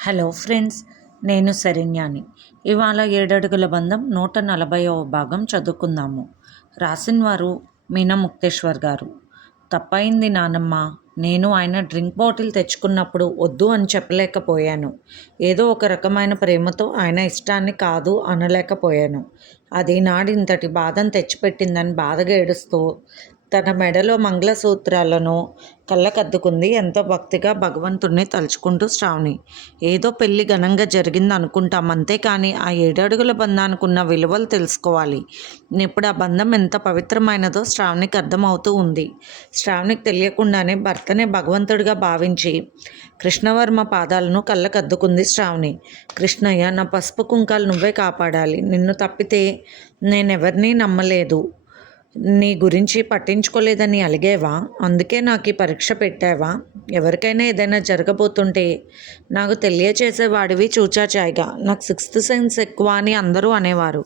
Hello friends, నేను శరణ్యాని. ఇవాళ ఏడడుగుల బంధం 140వ భాగం చదువుకుందాము. రాసిన వారు మీనా ముక్తేశ్వర్ గారు. తప్పయింది నానమ్మ. నేను ఆయన డ్రింక్ బాటిల్ తెచ్చుకున్నప్పుడు వద్దు అని చెప్పలేకపోయాను. ఏదో ఒక రకమైన ప్రేమతో ఆయన ఇష్టాన్ని కాదు అనలేకపోయాను. అది నాడింతటి బాధను తెచ్చిపెట్టిందని బాధగా ఏడుస్తూ తన మెడలో మంగళసూత్రాలను కళ్ళకద్దుకుంది ఎంతో భక్తిగా భగవంతుణ్ణి తలుచుకుంటూ శ్రావణి. ఏదో పెళ్ళి ఘనంగా జరిగింది అనుకుంటాం, అంతేకాని ఆ 7 అడుగుల బంధానికి ఉన్న విలువలు తెలుసుకోవాలి. ఇప్పుడు ఆ బంధం ఎంత పవిత్రమైనదో శ్రావణికి అర్థమవుతూ ఉంది. శ్రావణికి తెలియకుండానే భర్తనే భగవంతుడిగా భావించి కృష్ణవర్మ పాదాలను కళ్ళకద్దుకుంది శ్రావణి. కృష్ణయ్య, నా పసుపు కుంకాలు నువ్వే కాపాడాలి. నిన్ను తప్పితే నేనెవరినీ నమ్మలేదు. నీ గురించి పట్టించుకోలేదని అలిగేవా? అందుకే నాకు ఈ పరీక్ష పెట్టావా? ఎవరికైనా ఏదైనా జరగబోతుంటే నాకు తెలియచేసేవాడివి చూచాచాయిగా. నాకు సిక్స్త్ సెన్స్ ఎక్కువ అని అందరూ అనేవారు.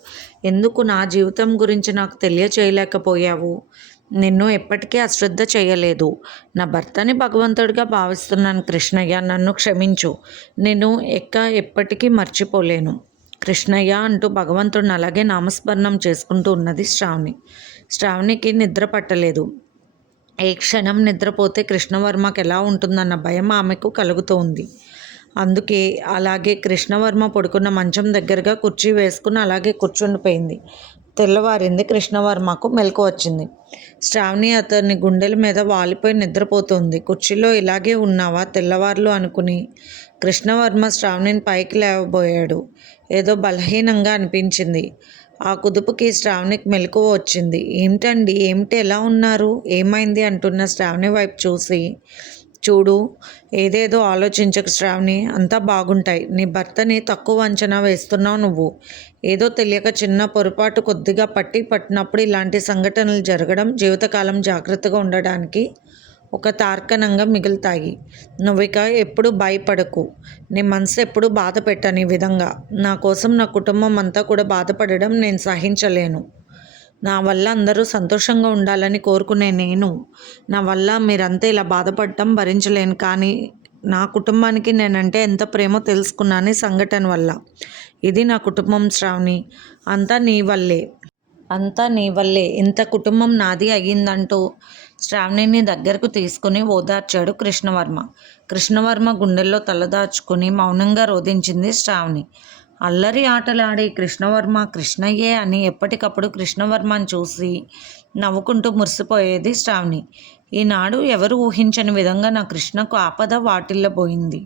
ఎందుకు నా జీవితం గురించి నాకు తెలియచేయలేకపోయావు? నిన్ను ఎప్పటికీ అశ్రద్ధ చేయలేదు. నా భర్తని భగవంతుడిగా భావిస్తున్నాను కృష్ణయ్య, నన్ను క్షమించు. నేను ఎప్పటికీ మర్చిపోలేను కృష్ణయ్య అంటూ భగవంతుడిని అలాగే నామస్మరణం చేసుకుంటూ ఉన్నది శ్రావణి. శ్రావణికి నిద్ర పట్టలేదు. ఏ క్షణం నిద్రపోతే కృష్ణవర్మకి ఎలా ఉంటుందన్న భయం ఆమెకు కలుగుతోంది. అందుకే అలాగే కృష్ణవర్మ పడుకున్న మంచం దగ్గరగా కుర్చీ వేసుకుని అలాగే కూర్చుండిపోయింది. తెల్లవారింది. కృష్ణవర్మకు మెలకు వచ్చింది. శ్రావణి అతన్ని గుండెల మీద వాలిపోయి నిద్రపోతుంది. కుర్చీలో ఇలాగే ఉన్నావా తెల్లవార్లు అనుకుని కృష్ణవర్మ శ్రావణిని పైకి లేవబోయాడు. ఏదో బలహీనంగా అనిపించింది. ఆ కుదుపుకి శ్రావణికి మెలకువ వచ్చింది. ఏమిటండి, ఏమిటి, ఎలా ఉన్నారు, ఏమైంది అంటున్న శ్రావణి వైపు చూసి, చూడు, ఏదేదో ఆలోచించకు శ్రావణి, అంతా బాగుంటాయి. నీ భర్తని తక్కువ అంచనా వేస్తున్నావు నువ్వు. ఏదో తెలియక చిన్న పొరపాటు కొద్దిగా పట్టినప్పుడు ఇలాంటి సంఘటనలు జరగడం జీవితకాలం జాగ్రత్తగా ఉండడానికి ఒక తార్కణంగా మిగులుతాయి. నువ్విక ఎప్పుడు భయపడకు. నీ మనసు ఎప్పుడు బాధ పెట్టని విధంగా. నా కోసం నా కుటుంబం అంతా కూడా బాధపడడం నేను సహించలేను. నా వల్ల అందరూ సంతోషంగా ఉండాలని కోరుకునే నేను, నా వల్ల మీరంతా ఇలా బాధపడటం భరించలేను. కానీ నా కుటుంబానికి నేనంటే ఎంత ప్రేమో తెలుసుకున్నాను ఈ సంఘటన వల్ల. ఇది నా కుటుంబం శ్రావణి, అంతా నీ వల్లే. ఇంత కుటుంబం నాది అయ్యిందంటూ శ్రావణిని దగ్గరకు తీసుకుని ఓదార్చాడు కృష్ణవర్మ. కృష్ణవర్మ గుండెల్లో తలదాచుకుని మౌనంగా రోధించింది శ్రావణి. అల్లరి ఆటలాడే కృష్ణవర్మ కృష్ణయ్యే అని ఎప్పటికప్పుడు కృష్ణవర్మని చూసి నవ్వుకుంటూ మురిసిపోయేది శ్రావణి. ఈనాడు ఎవరు ఊహించని విధంగా నా కృష్ణకు ఆపద వాటిల్లబోయింది.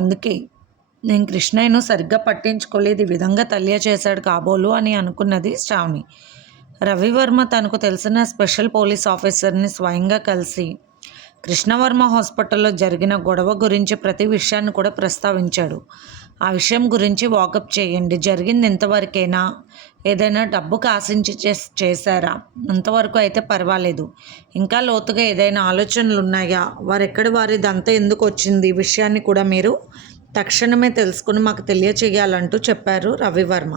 అందుకే నేను కృష్ణయ్యను సరిగ్గా పట్టించుకోలేదు. ఈ విధంగా తెలియచేశాడు కాబోలు అని అనుకున్నది శ్రావణి. రవివర్మ తనకు తెలిసిన స్పెషల్ పోలీస్ ఆఫీసర్ని స్వయంగా కలిసి కృష్ణవర్మ హాస్పిటల్లో జరిగిన గొడవ గురించి ప్రతి విషయాన్ని కూడా ప్రస్తావించాడు. ఆ విషయం గురించి వాకప్ చేయండి. జరిగింది ఇంతవరకైనా? ఏదైనా డబ్బుకు ఆశించి చేశారా? అంతవరకు అయితే పర్వాలేదు. ఇంకా లోతుగా ఏదైనా ఆలోచనలు ఉన్నాయా? వారిదంతా ఎందుకు వచ్చింది? ఈ విషయాన్ని కూడా మీరు తక్షణమే తెలుసుకుని మాకు తెలియచేయాలంటూ చెప్పారు రవివర్మ.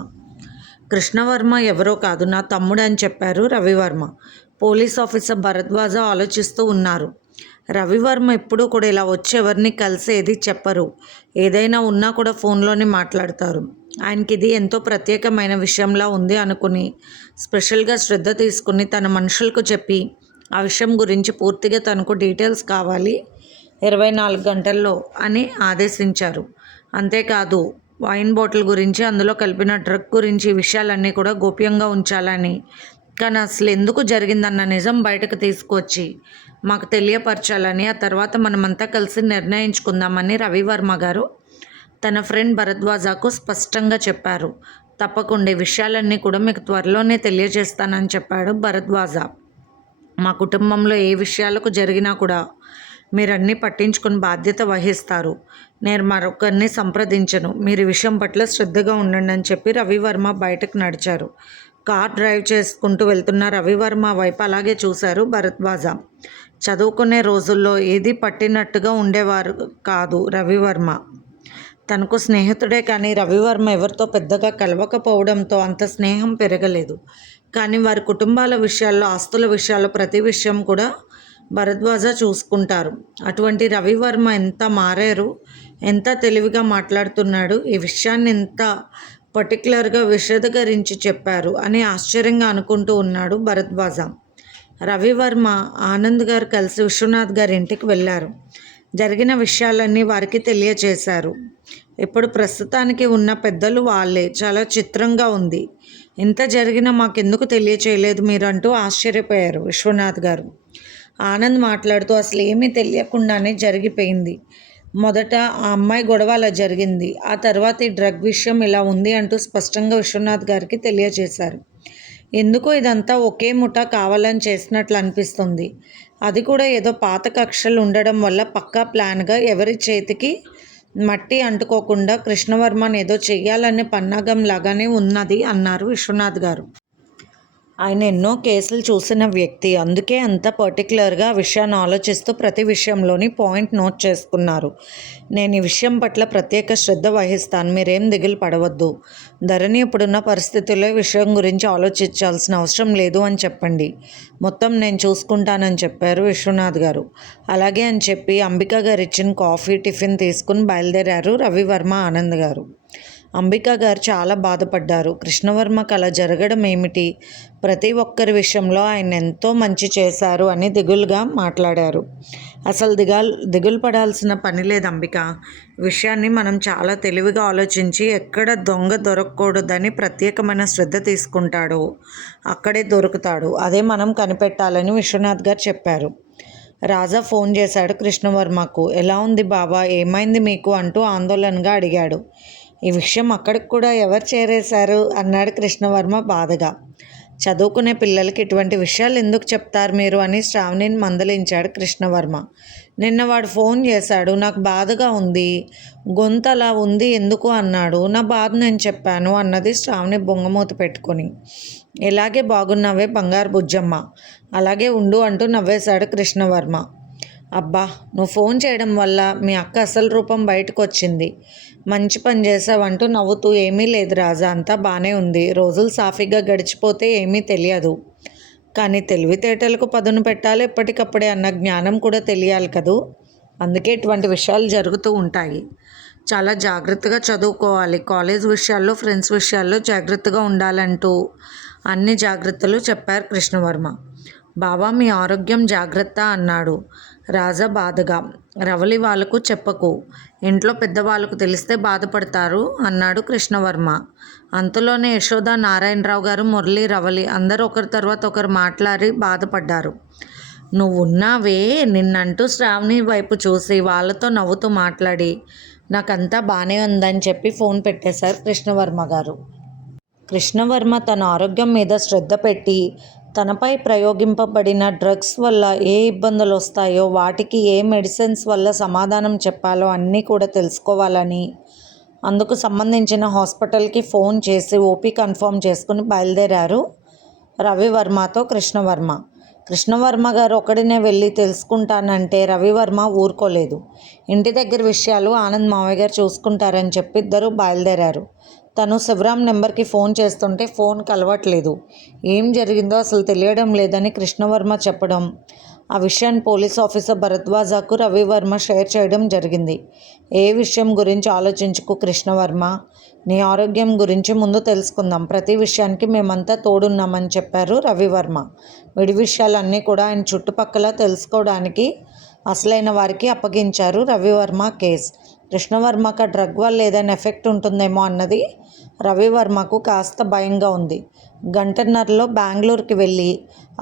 కృష్ణవర్మ ఎవరో కాదు, నా తమ్ముడు అని చెప్పారు రవివర్మ. పోలీస్ ఆఫీసర్ భరద్వాజ ఆలోచిస్తూ ఉన్నారు. రవివర్మ ఎప్పుడూ కూడా ఇలా వచ్చి ఎవరిని కలిసేది చెప్పరు. ఏదైనా ఉన్నా కూడా ఫోన్లోనే మాట్లాడతారు. ఆయనకి ఇది ఎంతో ప్రత్యేకమైన విషయంలా ఉంది అనుకుని స్పెషల్గా శ్రద్ధ తీసుకుని తన మనుషులకు చెప్పి ఆ విషయం గురించి పూర్తిగా తనకు డీటెయిల్స్ కావాలి 24 గంటల్లో అని ఆదేశించారు. అంతేకాదు, వైన్ బాటిల్ గురించి, అందులో కలిపిన డ్రగ్ గురించి విషయాలన్నీ కూడా గోప్యంగా ఉంచాలని, కానీ అసలు ఎందుకు జరిగిందన్న నిజం బయటకు తీసుకొచ్చి మాకు తెలియపరచాలని, ఆ తర్వాత మనమంతా కలిసి నిర్ణయించుకుందామని రవివర్మ గారు తన ఫ్రెండ్ భరద్వాజకు స్పష్టంగా చెప్పారు. తప్పకుండా విషయాలన్నీ కూడా మీకు త్వరలోనే తెలియజేస్తానని చెప్పాడు భరద్వాజ. మా కుటుంబంలో ఏ విషయాలకు జరిగినా కూడా మీరన్నీ పట్టించుకుని బాధ్యత వహిస్తారు. నేను మరొకరిని సంప్రదించను. మీరు విషయం పట్ల శ్రద్ధగా ఉండండి అని చెప్పి రవివర్మ బయటకు నడిచారు. కార్ డ్రైవ్ చేసుకుంటూ వెళ్తున్న రవివర్మ వైపు అలాగే చూశారు భరద్వాజ. చదువుకునే రోజుల్లో ఏది పట్టినట్టుగా ఉండేవారు కాదు రవివర్మ. తనకు స్నేహితుడే కానీ రవివర్మ ఎవరితో పెద్దగా కలవకపోవడంతో అంత స్నేహం పెరగలేదు. కానీ వారి కుటుంబాల విషయాల్లో, ఆస్తుల విషయాల్లో ప్రతి విషయం కూడా భరద్వాజ చూసుకుంటారు. అటువంటి రవివర్మ ఎంత మారారు, ఎంత తెలివిగా మాట్లాడుతున్నాడు, ఈ విషయాన్ని ఎంత పర్టికులర్గా విశదీకరించి చెప్పారు అని ఆశ్చర్యంగా అనుకుంటూ ఉన్నాడు భరద్వాజ. రవివర్మ, ఆనంద్ గారు కలిసి విశ్వనాథ్ గారి ఇంటికి వెళ్ళారు. జరిగిన విషయాలన్నీ వారికి తెలియచేశారు. ఇప్పుడు ప్రస్తుతానికి ఉన్న పెద్దలు వాళ్ళే. చాలా చిత్రంగా ఉంది. ఇంత జరిగినా మాకెందుకు తెలియచేయలేదు మీరంటూ ఆశ్చర్యపోయారు విశ్వనాథ్ గారు. ఆనంద్ మాట్లాడుతూ అసలు ఏమీ తెలియకుండానే జరిగిపోయింది. మొదట ఆ అమ్మాయి గొడవ అలా జరిగింది, ఆ తర్వాత ఈ డ్రగ్ విషయం ఇలా ఉంది అంటూ స్పష్టంగా విశ్వనాథ్ గారికి తెలియజేశారు. ఎందుకో ఇదంతా ఒకే ముఠా కావాలని చేసినట్లు అనిపిస్తుంది. అది కూడా ఏదో పాత కక్షలు ఉండడం వల్ల పక్కా ప్లాన్గా ఎవరి చేతికి మట్టి అంటుకోకుండా కృష్ణవర్మని ఏదో చెయ్యాలనే పన్నాగం లాగానే ఉన్నది అన్నారు విశ్వనాథ్ గారు. ఆయన ఎన్నో కేసులు చూసిన వ్యక్తి, అందుకే అంత పర్టికులర్గా ఆ విషయాన్ని ఆలోచిస్తూ ప్రతి విషయంలోని పాయింట్ నోట్ చేసుకున్నారు. నేను ఈ విషయం పట్ల ప్రత్యేక శ్రద్ధ వహిస్తాను, మీరేం దిగులు పడవద్దు. ధరణి ఇప్పుడున్న పరిస్థితుల్లో విషయం గురించి ఆలోచించాల్సిన అవసరం లేదు అని చెప్పండి. మొత్తం నేను చూసుకుంటానని చెప్పారు విశ్వనాథ్ గారు. అలాగే అని చెప్పి అంబిక గారు ఇచ్చిన కాఫీ, టిఫిన్ తీసుకుని బయలుదేరారు రవివర్మ, ఆనంద్ గారు. అంబిక గారు చాలా బాధపడ్డారు. కృష్ణవర్మకు అలా జరగడం ఏమిటి, ప్రతి ఒక్కరి విషయంలో ఆయన ఎంతో మంచి చేశారు అని దిగులుగా మాట్లాడారు. అసలు దిగులు పడాల్సిన పని లేదు అంబిక. విషయాన్ని మనం చాలా తెలివిగా ఆలోచించి ఎక్కడ దొంగ దొరకకూడదని ప్రత్యేకమైన శ్రద్ధ తీసుకుంటాడో అక్కడే దొరుకుతాడు. అదే మనం కనిపెట్టాలని విశ్వనాథ్ గారు చెప్పారు. రాజా ఫోన్ చేశాడు కృష్ణవర్మకు. ఎలా ఉంది బాబా, ఏమైంది మీకు అంటూ ఆందోళనగా అడిగాడు. ఈ విషయం అక్కడికి కూడా ఎవరు చేరేశారు అన్నాడు కృష్ణవర్మ బాధగా. చదువుకునే పిల్లలకి ఇటువంటి విషయాలు ఎందుకు చెప్తారు మీరు అని శ్రావణిని మందలించాడు కృష్ణవర్మ. నిన్న వాడు ఫోన్ చేశాడు, నాకు బాధగా ఉంది, గొంతు అలా ఉంది ఎందుకు అన్నాడు. నా బాధ నేను చెప్పాను అన్నది శ్రావణి బొంగమూత పెట్టుకొని. ఇలాగే బాగున్నావే బంగారు బుజ్జమ్మ, అలాగే ఉండు అంటూ నవ్వేశాడు కృష్ణవర్మ. అబ్బా, నువ్వు ఫోన్ చేయడం వల్ల మీ అక్క అసలు రూపం బయటకు వచ్చింది, మంచి పని చేసావంటూ నవ్వుతూ, ఏమీ లేదు రాజా, అంతా బాగానే ఉంది, రోజులు సాఫీగా గడిచిపోతే ఏమీ తెలియదు, కానీ తెలివితేటలకు పదును పెట్టాలి ఎప్పటికప్పుడే అన్న జ్ఞానం కూడా తెలియాలి కదూ, అందుకే ఇటువంటి విషయాలు జరుగుతూ ఉంటాయి. చాలా జాగ్రత్తగా చదువుకోవాలి, కాలేజ్ విషయాల్లో, ఫ్రెండ్స్ విషయాల్లో జాగ్రత్తగా ఉండాలంటూ అన్ని జాగ్రత్తలు చెప్పారు కృష్ణవర్మ. బావా, మీ ఆరోగ్యం జాగ్రత్త అన్నాడు రాజా బాధగా. రవలి వాళ్ళకు చెప్పకు, ఇంట్లో పెద్దవాళ్ళకు తెలిస్తే బాధపడతారు అన్నాడు కృష్ణవర్మ. అంతలోనే యశోద, నారాయణరావు గారు, మురళి, రవలి అందరూ ఒకరి తర్వాత ఒకరు మాట్లాడి బాధపడ్డారు. నువ్వున్నావే నిన్నంటూ శ్రావణి వైపు చూసి వాళ్ళతో నవ్వుతూ మాట్లాడి నాకంతా బాగానే ఉందని చెప్పి ఫోన్ పెట్టేశారు కృష్ణవర్మ గారు. కృష్ణవర్మ తన ఆరోగ్యం మీద శ్రద్ధ పెట్టి తనపై ప్రయోగింపబడిన డ్రగ్స్ వల్ల ఏ ఇబ్బందులు వస్తాయో, వాటికి ఏ మెడిసిన్స్ వల్ల సమాధానం చెప్పాలో అన్నీ కూడా తెలుసుకోవాలని, అందుకు సంబంధించిన హాస్పిటల్కి ఫోన్ చేసి ఓపీ కన్ఫర్మ్ చేసుకుని బయలుదేరారు రవివర్మతో కృష్ణవర్మ. కృష్ణవర్మ గారు ఒకడినే వెళ్ళి తెలుసుకుంటానంటే రవివర్మ ఊరుకోలేదు. ఇంటి దగ్గర విషయాలు ఆనంద్ మావయ్య గారు చూసుకుంటారని చెప్పి ఇద్దరు బయలుదేరారు. తను శివరాం నెంబర్కి ఫోన్ చేస్తుంటే ఫోన్ కలవట్లేదు, ఏం జరిగిందో అసలు తెలియడం లేదని కృష్ణవర్మ చెప్పడం, ఆ విషయాన్ని పోలీస్ ఆఫీసర్ భరద్వాజకు రవివర్మ షేర్ చేయడం జరిగింది. ఏ విషయం గురించి ఆలోచించుకు కృష్ణవర్మ, నీ ఆరోగ్యం గురించి ముందు తెలుసుకుందాం, ప్రతి విషయానికి మేమంతా తోడున్నామని చెప్పారు రవివర్మ. విడి విషయాలన్నీ కూడా ఆయన చుట్టుపక్కల తెలుసుకోవడానికి అసలైన వారికి అప్పగించారు రవివర్మ కేస్. కృష్ణవర్మకు డ్రగ్ వల్ల ఏదైనా ఎఫెక్ట్ ఉంటుందేమో అన్నది రవివర్మకు కాస్త భయంగా ఉంది. గంటన్నరలో బెంగళూరుకి వెళ్ళి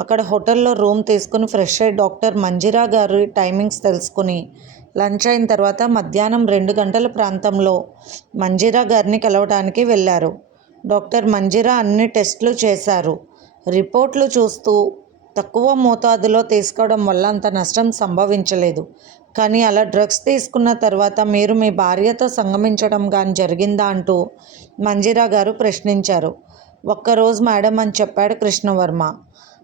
అక్కడ హోటల్లో రూమ్ తీసుకుని ఫ్రెష్ అయ్యి డాక్టర్ మంజిరా గారి టైమింగ్స్ తెలుసుకుని లంచ్ అయిన తర్వాత మధ్యాహ్నం 2 గంటల ప్రాంతంలో మంజిరా గారిని కలవడానికి వెళ్ళారు. డాక్టర్ మంజిరా అన్ని టెస్టులు చేశారు. రిపోర్ట్లు చూస్తూ తక్కువ మోతాదులో తీసుకోవడం వల్ల అంత నష్టం సంభవించలేదు, కానీ అలా డ్రగ్స్ తీసుకున్న తర్వాత మీరు మీ భార్యతో సంగమించడం కానీ జరిగిందా అంటూ మంజిరా గారు ప్రశ్నించారు. ఒక్కరోజు మేడం అని చెప్పాడు కృష్ణవర్మ.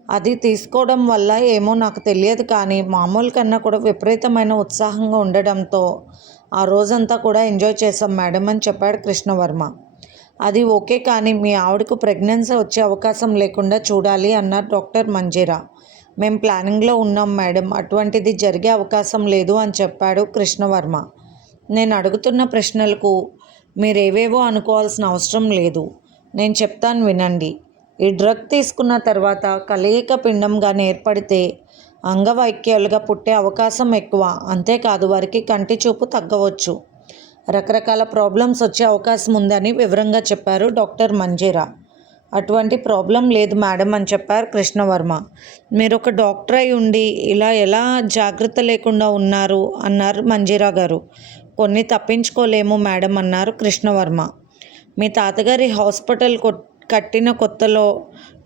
అది తీసుకోవడం వల్ల ఏమో నాకు తెలియదు, కానీ మామూలు కన్నా కూడా విపరీతమైన ఉత్సాహంగా ఉండడంతో ఆ రోజంతా కూడా ఎంజాయ్ చేశాం మేడం అని చెప్పాడు కృష్ణవర్మ. అది ఓకే, కానీ మీ ఆవిడకు ప్రెగ్నెన్సీ వచ్చే అవకాశం లేకుండా చూడాలి అన్నారు డాక్టర్ మంజిరా. మేము ప్లానింగ్లో ఉన్నాం మేడం, అటువంటిది జరిగే అవకాశం లేదు అని చెప్పాడు కృష్ణవర్మ. నేను అడుగుతున్న ప్రశ్నలకు మీరేవేవో అనుకోవాల్సిన అవసరం లేదు. నేను చెప్తాను వినండి. ఈ డ్రగ్ తీసుకున్న తర్వాత కలయిక పిండంగా ఏర్పడితే అంగవైకల్యాలుగా పుట్టే అవకాశం ఎక్కువ. అంతేకాదు వారికి కంటి చూపు తగ్గవచ్చు, రకరకాల ప్రాబ్లమ్స్ వచ్చే అవకాశం ఉందని వివరంగా చెప్పారు డాక్టర్ మంజీరా. అటువంటి ప్రాబ్లం లేదు మేడం అని చెప్పారు కృష్ణవర్మ. మీరు ఒక డాక్టర్ అయి ఉండి ఇలా ఎలా జాగ్రత్త లేకుండా ఉన్నారు అన్నారు మంజీరా గారు. కొన్ని తప్పించుకోలేము మేడం అన్నారు కృష్ణవర్మ. మీ తాతగారి హాస్పిటల్ కట్టిన కొత్తలో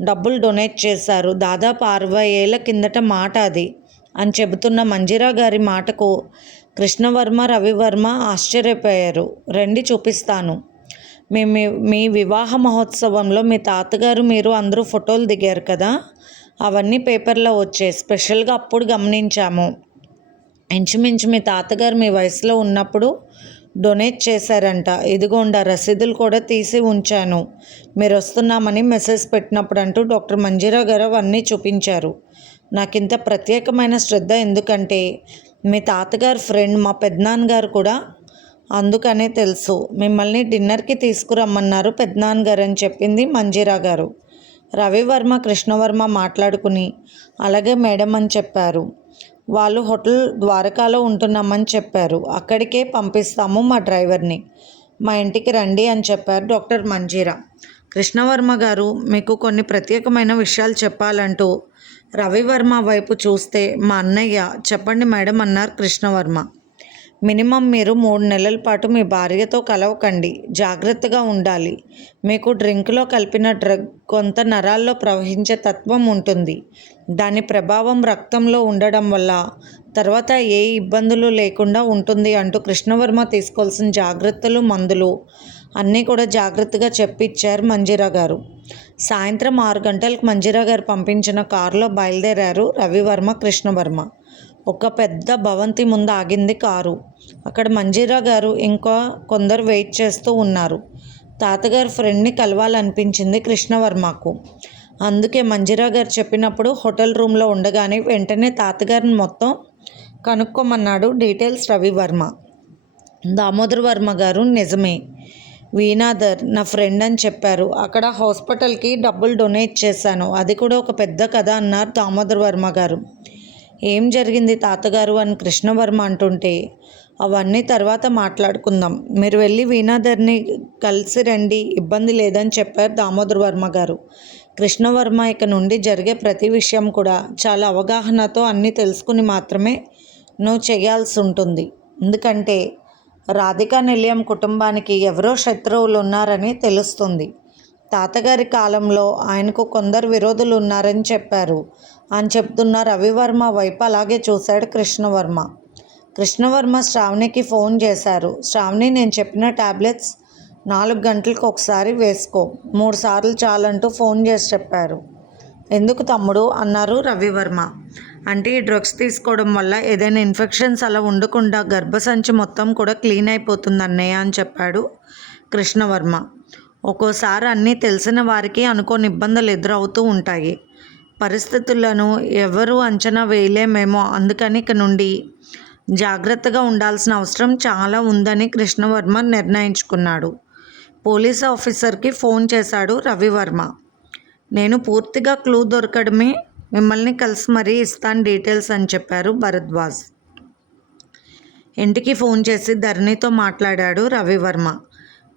డబ్బులు డొనేట్ చేశారు. దాదాపు 60 ఏళ్ల కిందట మాట అది అని చెబుతున్న మంజీరా గారి మాటకు కృష్ణవర్మ, రవివర్మ ఆశ్చర్యపోయారు. రండి చూపిస్తాను. మీ వివాహ మహోత్సవంలో మీ తాతగారు మీరు అందరూ ఫోటోలు దిగారు కదా, అవన్నీ పేపర్లో వచ్చాయి. స్పెషల్గా అప్పుడు గమనించాము. ఇంచుమించు మీ తాతగారు మీ వయసులో ఉన్నప్పుడు డొనేట్ చేశారంట. ఇదిగోండా రసీదులు కూడా తీసి ఉంచాను, మీరు వస్తున్నామని మెసేజ్ పెట్టినప్పుడు అంటూ డాక్టర్ మంజీరా గారు అవన్నీ చూపించారు. నాకింత ప్రత్యేకమైన శ్రద్ధ ఎందుకంటే మీ తాతగారు ఫ్రెండ్ మా పెద్దనాన్నగారు కూడా, అందుకనే తెలుసు. మిమ్మల్ని డిన్నర్కి తీసుకురమ్మన్నారు పెద్దనాన్నగారు అని చెప్పింది మంజీరా గారు. రవివర్మ, కృష్ణవర్మ మాట్లాడుకుని అలాగే మేడం అని చెప్పారు. వాళ్ళు హోటల్ ద్వారకాలో ఉంటున్నామని చెప్పారు. అక్కడికే పంపిస్తాము మా డ్రైవర్ని, మా ఇంటికి రండి అని చెప్పారు డాక్టర్ మంజీరా. కృష్ణవర్మ గారు మీకు కొన్ని ప్రత్యేకమైన విషయాలు చెప్పాలంటూ రవివర్మ వైపు చూస్తే, మా అన్నయ్య చెప్పండి మేడం అన్నారు కృష్ణవర్మ. మినిమం మీరు 3 నెలల పాటు మీ భార్యతో కలవకండి, జాగ్రత్తగా ఉండాలి. మీకు డ్రింక్లో కలిపిన డ్రగ్ కొంత నరాల్లో ప్రవహించే తత్వం ఉంటుంది. దాని ప్రభావం రక్తంలో ఉండడం వల్ల తర్వాత ఏ ఇబ్బందులు లేకుండా ఉంటుంది అంటూ కృష్ణవర్మ తీసుకోవాల్సిన జాగ్రత్తలు, మందులు అన్నీ కూడా జాగ్రత్తగా చెప్పిచ్చారు మంజీరా గారు. సాయంత్రం 6 గంటలకు మంజీరా గారు పంపించిన కారులో బయలుదేరారు రవివర్మ, కృష్ణవర్మ. ఒక పెద్ద భవంతి ముందు ఆగింది కారు. అక్కడ మంజీరా గారు ఇంకా కొందరు వెయిట్ చేస్తూ ఉన్నారు. తాతగారు ఫ్రెండ్ని కలవాలనిపించింది కృష్ణవర్మకు. అందుకే మంజీరా గారు చెప్పినప్పుడు హోటల్ రూమ్లో ఉండగానే వెంటనే తాతగారిని మొత్తం కనుక్కోమన్నాడు డీటెయిల్స్ రవివర్మ. దామోదర్ వర్మ గారు నిజమే, వీణాధర్ నా ఫ్రెండ్ అని చెప్పారు. అక్కడ హాస్పిటల్కి డబ్బులు డొనేట్ చేశాను, అది కూడా ఒక పెద్ద కథ అన్నారు దామోదర్ వర్మ గారు. ఏం జరిగింది తాతగారు అని కృష్ణవర్మ అంటుంటే, అవన్నీ తర్వాత మాట్లాడుకుందాం, మీరు వెళ్ళి వీణాధర్ని కలిసి రండి, ఇబ్బంది లేదని చెప్పారు దామోదర్ వర్మ గారు. కృష్ణవర్మ ఇక నుండి జరిగే ప్రతి విషయం కూడా చాలా అవగాహనతో అన్నీ తెలుసుకుని మాత్రమే నువ్వు చేయాల్సి ఉంటుంది. ఎందుకంటే రాధికా నిలయం కుటుంబానికి ఎవరో శత్రువులు ఉన్నారని తెలుస్తుంది. తాతగారి కాలంలో ఆయనకు కొందరు విరోధులు ఉన్నారని చెప్పారు అని చెప్తున్న రవివర్మ వైపు అలాగే చూశాడు కృష్ణవర్మ. కృష్ణవర్మ శ్రావణికి ఫోన్ చేశారు. శ్రావణి, నేను చెప్పిన టాబ్లెట్స్ 4 గంటలకు ఒకసారి వేసుకో, 3 సార్లు చాలంటూ ఫోన్ చేసి చెప్పారు. ఎందుకు తమ్ముడు అన్నారు రవివర్మ. అంటే ఈ డ్రగ్స్ తీసుకోవడం వల్ల ఏదైనా ఇన్ఫెక్షన్స్ అలా ఉండకుండా గర్భసంచి మొత్తం కూడా క్లీన్ అయిపోతుంది అన్నయ్య అని చెప్పాడు కృష్ణవర్మ. ఒక్కోసారి అన్నీ తెలిసిన వారికి అనుకోని ఇబ్బందులు ఎదురవుతూ ఉంటాయి. పరిస్థితులను ఎవరు అంచనా వేయలేమేమో, అందుకని ఇక నుండి జాగ్రత్తగా ఉండాల్సిన అవసరం చాలా ఉందని కృష్ణవర్మ నిర్ణయించుకున్నాడు. పోలీస్ ఆఫీసర్కి ఫోన్ చేశాడు రవివర్మ. నేను పూర్తిగా క్లూ దొరకడమే మిమ్మల్ని కలిసి మరీ ఇస్తాను డీటెయిల్స్ అని చెప్పారు భరద్వాజ్. ఇంటికి ఫోన్ చేసి ధరణితో మాట్లాడాడు రవివర్మ.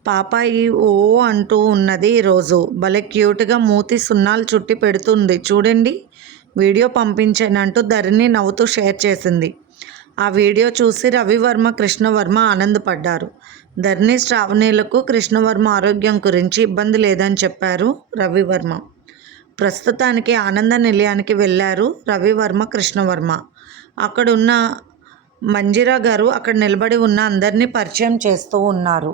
పాపాయి ఓ అంటూ ఉన్నది ఈరోజు, భలే క్యూట్గా మూతి సున్నాలు చుట్టి పెడుతుంది చూడండి, వీడియో పంపించానంటూ ధరణి నవ్వుతూ షేర్ చేసింది. ఆ వీడియో చూసి రవివర్మ, కృష్ణవర్మ ఆనందపడ్డారు. ధరణి, శ్రావణిలకు కృష్ణవర్మ ఆరోగ్యం గురించి ఇబ్బంది లేదని చెప్పారు రవివర్మ. ప్రస్తుతానికి ఆనంద నిలయానికి వెళ్ళారు రవివర్మ, కృష్ణవర్మ. అక్కడున్న మంజీరా గారు అక్కడ నిలబడి ఉన్న అందరినీ పరిచయం చేస్తూ ఉన్నారు.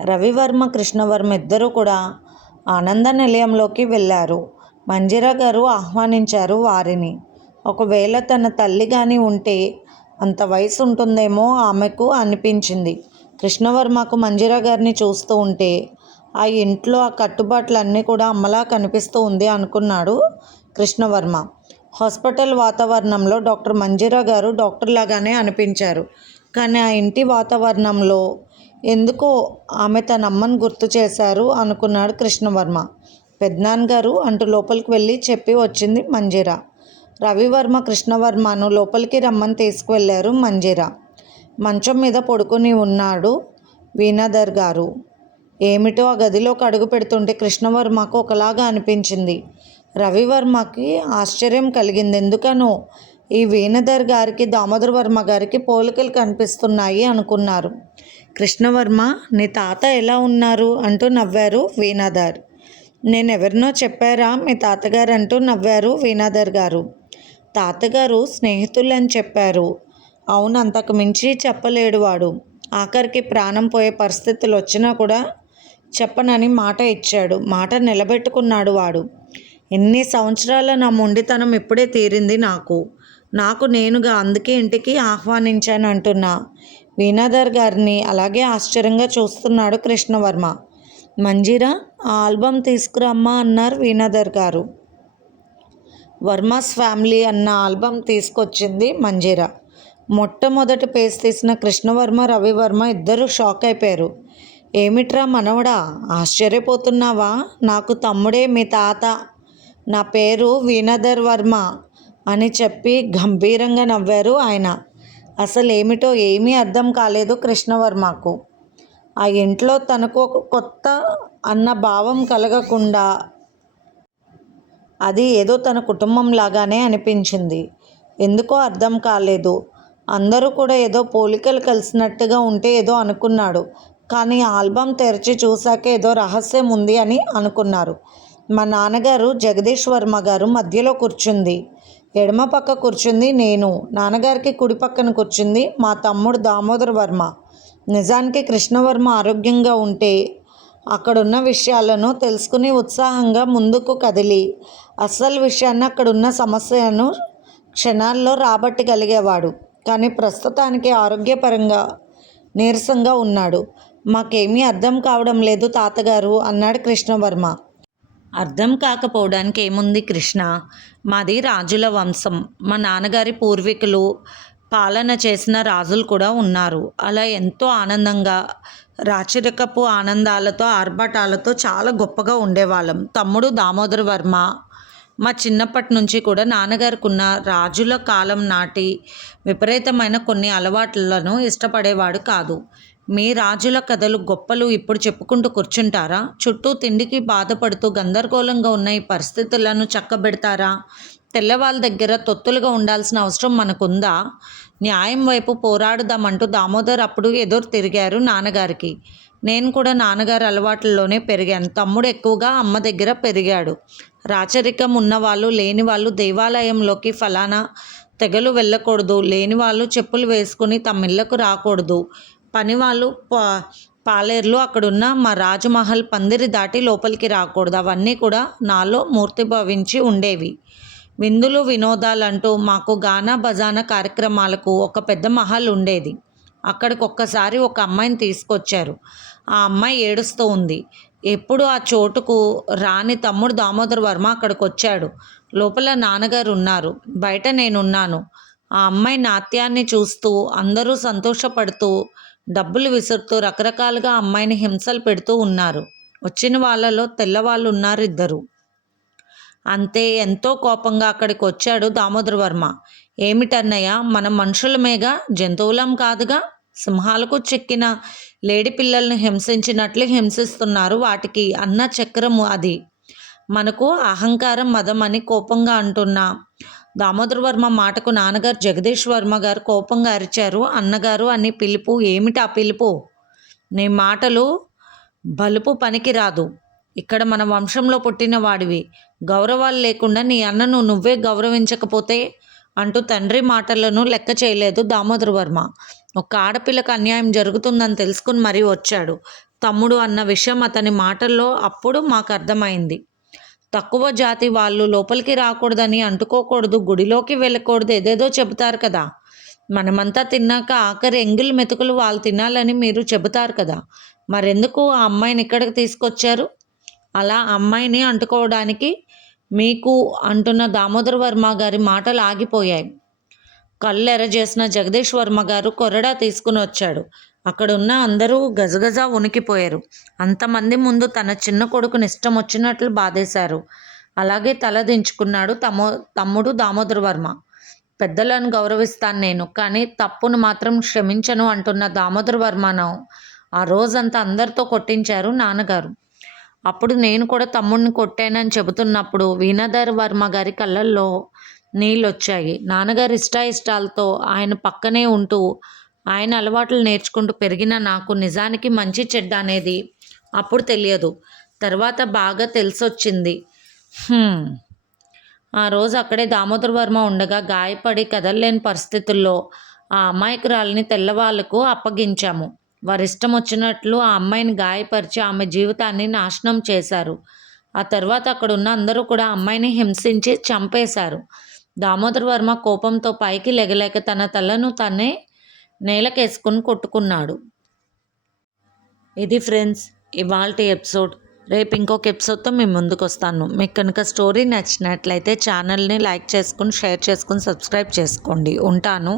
రవివర్మ, కృష్ణవర్మ ఇద్దరూ కూడా ఆనంద నిలయంలోకి వెళ్ళారు. మంజీరా గారు ఆహ్వానించారు వారిని. ఒకవేళ తన తల్లి కానీ ఉంటే అంత వయసు ఉంటుందేమో ఆమెకు అనిపించింది. కృష్ణవర్మకు మంజీరా గారిని చూస్తూ ఉంటే ఆ ఇంట్లో ఆ కట్టుబాట్లన్నీ కూడా అమ్మలా కనిపిస్తూ ఉంది అనుకున్నాడు కృష్ణవర్మ. హాస్పిటల్ వాతావరణంలో డాక్టర్ మంజీరా గారు డాక్టర్ లాగానే అనిపించారు. కానీ ఆ ఇంటి వాతావరణంలో ఎందుకో ఆమె తన అమ్మను గుర్తు చేశారు అనుకున్నాడు కృష్ణవర్మ. పెద్దనాన్నగారు అంటూ లోపలికి వెళ్ళి చెప్పి వచ్చింది మంజీర. రవివర్మ కృష్ణవర్మను లోపలికి రమ్మని తీసుకువెళ్ళారు మంజీర. మంచం మీద పడుకొని ఉన్నాడు వీణాధర్ గారు. ఏమిటో ఆ గదిలోకి అడుగు పెడుతుంటే కృష్ణవర్మకు ఒకలాగా అనిపించింది. రవివర్మకి ఆశ్చర్యం కలిగింది. ఎందుకనో ఈ వీణాధర్ గారికి దామోదర్ వర్మ గారికి పోలికలు కనిపిస్తున్నాయి అనుకున్నారు. కృష్ణవర్మ, నీ తాత ఎలా ఉన్నారు అంటూ నవ్వారు వీణాధర్. నేనెవరినో చెప్పారా మీ తాతగారు అంటూ నవ్వారు వీణాధర్ గారు. తాతగారు స్నేహితులని చెప్పారు. అవును, అంతకు మించి చెప్పలేడు వాడు. ఆఖరికి ప్రాణం పోయే పరిస్థితులు వచ్చినా కూడా చెప్పనని మాట ఇచ్చాడు. మాట నిలబెట్టుకున్నాడు వాడు. ఎన్ని సంవత్సరాల నా మొండితనం ఇప్పుడే తీరింది నాకు నేనుగా అందుకే ఇంటికి ఆహ్వానించాను అంటున్నా వీణాధర్ గారిని అలాగే ఆశ్చర్యంగా చూస్తున్నాడు కృష్ణవర్మ. మంజీరా, ఆ ఆల్బమ్ తీసుకురమ్మా అన్నారు వీణాధర్ గారు. వర్మాస్ ఫ్యామిలీ అన్న ఆల్బమ్ తీసుకొచ్చింది మంజీర. మొట్టమొదటి పేజ్ తీసిన కృష్ణవర్మ, రవివర్మ ఇద్దరూ షాక్ అయిపోయారు. ఏమిట్రా మనవడా, ఆశ్చర్యపోతున్నావా? నాకు తమ్ముడే మీ తాత. నా పేరు వీణాధర్ వర్మ అని చెప్పి గంభీరంగా నవ్వారు ఆయన. అసలు ఏమిటో ఏమీ అర్థం కాలేదు కృష్ణవర్మకు. ఆ ఇంట్లో తనకు ఒక కొత్త అన్న భావం కలగకుండా అది ఏదో తన కుటుంబం లాగానే అనిపించింది. ఎందుకో అర్థం కాలేదు. అందరూ కూడా ఏదో పోలికలు కలిసినట్టుగా ఉంటే ఏదో అనుకున్నాడు. కానీ ఆల్బమ్ తెరిచి చూశాక ఏదో రహస్యం ఉంది అని అనుకున్నారు. మా నాన్నగారు జగదీష్ వర్మ గారు మధ్యలో కూర్చుంది. ఎడమ పక్క కూర్చుంది నేను. నాన్నగారికి కుడి పక్కన కూర్చుంది మా తమ్ముడు దామోదర్ వర్మ. నిజానికి కృష్ణవర్మ ఆరోగ్యంగా ఉంటే అక్కడున్న విషయాలను తెలుసుకుని ఉత్సాహంగా ముందుకు కదిలి అసలు విషయాన్ని అక్కడున్న సమస్యను క్షణాల్లో రాబట్టగలిగేవాడు. కానీ ప్రస్తుతానికి ఆరోగ్యపరంగా నీరసంగా ఉన్నాడు. మాకేమీ అర్థం కావడం లేదు తాతగారు అన్నాడు కృష్ణవర్మ. అర్థం కాకపోవడానికి ఏముంది కృష్ణ, మాది రాజుల వంశం. మా నాన్నగారి పూర్వీకులు పాలన చేసిన రాజులు కూడా ఉన్నారు. అలా ఎంతో ఆనందంగా రాచరికపు ఆనందాలతో ఆర్భాటాలతో చాలా గొప్పగా ఉండేవాళ్ళం. తమ్ముడు దామోదర్ వర్మ మా చిన్నప్పటి నుంచి కూడా నాన్నగారికి ఉన్న రాజుల కాలం నాటి విపరీతమైన కొన్ని అలవాట్లను ఇష్టపడేవాడు కాదు. మీ రాజుల కథలు గొప్పలు ఇప్పుడు చెప్పుకుంటూ కూర్చుంటారా? చుట్టూ తిండికి బాధపడుతూ గందరగోళంగా ఉన్న ఈ పరిస్థితులను చక్కబెడతారా? తెల్లవాళ్ళ దగ్గర తొత్తులుగా ఉండాల్సిన అవసరం మనకుందా? న్యాయం వైపు పోరాడుదామంటూ దామోదర్ అప్పుడు ఎదురు తిరిగారు నాన్నగారికి. నేను కూడా నాన్నగారి అలవాట్లలోనే పెరిగాను. తమ్ముడు ఎక్కువగా అమ్మ దగ్గర పెరిగాడు. రాచరికం ఉన్నవాళ్ళు లేని వాళ్ళు దేవాలయంలోకి ఫలానా తెగలు వెళ్ళకూడదు, లేని వాళ్ళు చెప్పులు వేసుకుని తమ ఇళ్లకు రాకూడదు, పనివాళ్ళు పాలేర్లు అక్కడున్న మా రాజమహల్ పందిరి దాటి లోపలికి రాకూడదు. అవన్నీ కూడా నాలో మూర్తిభవించి ఉండేవి. విందులు వినోదాలంటూ మాకు గానా బజానా కార్యక్రమాలకు ఒక పెద్ద మహల్ ఉండేది. అక్కడికి ఒక్కసారి ఒక అమ్మాయిని తీసుకొచ్చారు. ఆ అమ్మాయి ఏడుస్తూ ఉంది. ఎప్పుడు ఆ చోటుకు రాని తమ్ముడు దామోదర్ వర్మ అక్కడికి వచ్చాడు. లోపల నాన్నగారు ఉన్నారు, బయట నేనున్నాను. ఆ అమ్మాయి నాట్యాన్ని చూస్తూ అందరూ సంతోషపడుతూ డబ్బులు విసురుతూ రకరకాలుగా అమ్మాయిని హింసలు పెడుతూ ఉన్నారు. వచ్చిన వాళ్ళలో తెల్లవాళ్ళు ఉన్నారు ఇద్దరు. అంతే, ఎంతో కోపంగా అక్కడికి వచ్చాడు దామోదర్ వర్మ. ఏమిటన్నయ్య, మనం మనుషులమేగా, జంతువులం కాదుగా. సింహాలకు చెక్కిన లేడి పిల్లల్ని హింసించినట్లు హింసిస్తున్నారు. వాటికి అన్న చక్రము అది. మనకు అహంకారం మదం అని కోపంగా అంటున్నా దామోదర్ వర్మ మాటకు నాన్నగారు జగదీష్ వర్మ గారు కోపంగా అరిచారు. అన్నగారు అని పిలుపు. ఏమిటా పిలుపు? నీ మాటలు బలుపు పనికి రాదు. ఇక్కడ మన వంశంలో పుట్టిన వాడివి. గౌరవాలు లేకుండా నీ అన్నను నువ్వే గౌరవించకపోతే అంటూ తండ్రి మాటలను లెక్క చేయలేదు దామోదర్ వర్మ. ఒక ఆడపిల్లకు అన్యాయం జరుగుతుందని తెలుసుకుని మరీ వచ్చాడు. తమ్ముడు అన్న విషయం అతని మాటల్లో అప్పుడు మాకు అర్థమైంది. తక్కువ జాతి వాళ్ళు లోపలికి రాకూడదని, అంటుకోకూడదు, గుడిలోకి వెళ్ళకూడదు, ఏదేదో చెబుతారు కదా. మనమంతా తిన్నాక ఆఖరి ఎంగిల్ మెతుకులు వాళ్ళు తినాలని మీరు చెబుతారు కదా. మరెందుకు ఆ అమ్మాయిని ఇక్కడికి తీసుకొచ్చారు? అలా అమ్మాయిని అంటుకోవడానికి మీకు అంటున్న దామోదర్ వర్మ గారి మాటలు ఆగిపోయాయి. కళ్ళు ఎర్రజేసిన జగదీష్ వర్మ గారు కొరడా తీసుకుని వచ్చాడు. అక్కడున్న అందరూ గజగజ వణికిపోయారు. అంతమంది ముందు తన చిన్న కొడుకుని ఇష్టం వచ్చినట్లు బాధేశారు. అలాగే తల దించుకున్నాడు తమ్ముడు దామోదర్ వర్మ. పెద్దలను గౌరవిస్తాను నేను, కానీ తప్పును మాత్రం క్షమించను అంటున్న దామోదర్ వర్మను ఆ రోజంతా అందరితో కొట్టించారు నాన్నగారు. అప్పుడు నేను కూడా తమ్ముడిని కొట్టానని చెబుతున్నప్పుడు వీణాధర్ వర్మ గారి కళ్ళల్లో నీళ్ళొచ్చాయి. నాన్నగారి ఇష్టాయిష్టాలతో ఆయన పక్కనే ఉంటూ ఆయన అలవాట్లు నేర్చుకుంటూ పెరిగిన నాకు నిజానికి మంచి చెడ్డ అనేది అప్పుడు తెలియదు. తర్వాత బాగా తెలిసొచ్చింది. ఆ రోజు అక్కడే దామోదర్ వర్మ ఉండగా గాయపడి కదలలేని పరిస్థితుల్లో ఆ అమాయకురాలిని తెల్లవాళ్లకు అప్పగించాము. వారిష్టం వచ్చినట్లు ఆ అమ్మాయిని గాయపరిచి ఆమె జీవితాన్ని నాశనం చేశారు. ఆ తర్వాత అక్కడున్న అందరూ కూడా అమ్మాయిని హింసించి చంపేశారు. దామోదర్ వర్మ కోపంతో పైకి లెగలేక తన తలను తనే నేలకేసుకుని కొట్టుకున్నాడు. ఇది ఫ్రెండ్స్ ఇవాల్టి ఎపిసోడ్. రేపు ఇంకొక ఎపిసోడ్తో మేము ముందుకు వస్తాను. మీకు కనుక స్టోరీ నచ్చినట్లయితే ఛానల్ని లైక్ చేసుకుని షేర్ చేసుకుని సబ్స్క్రైబ్ చేసుకోండి. ఉంటాను.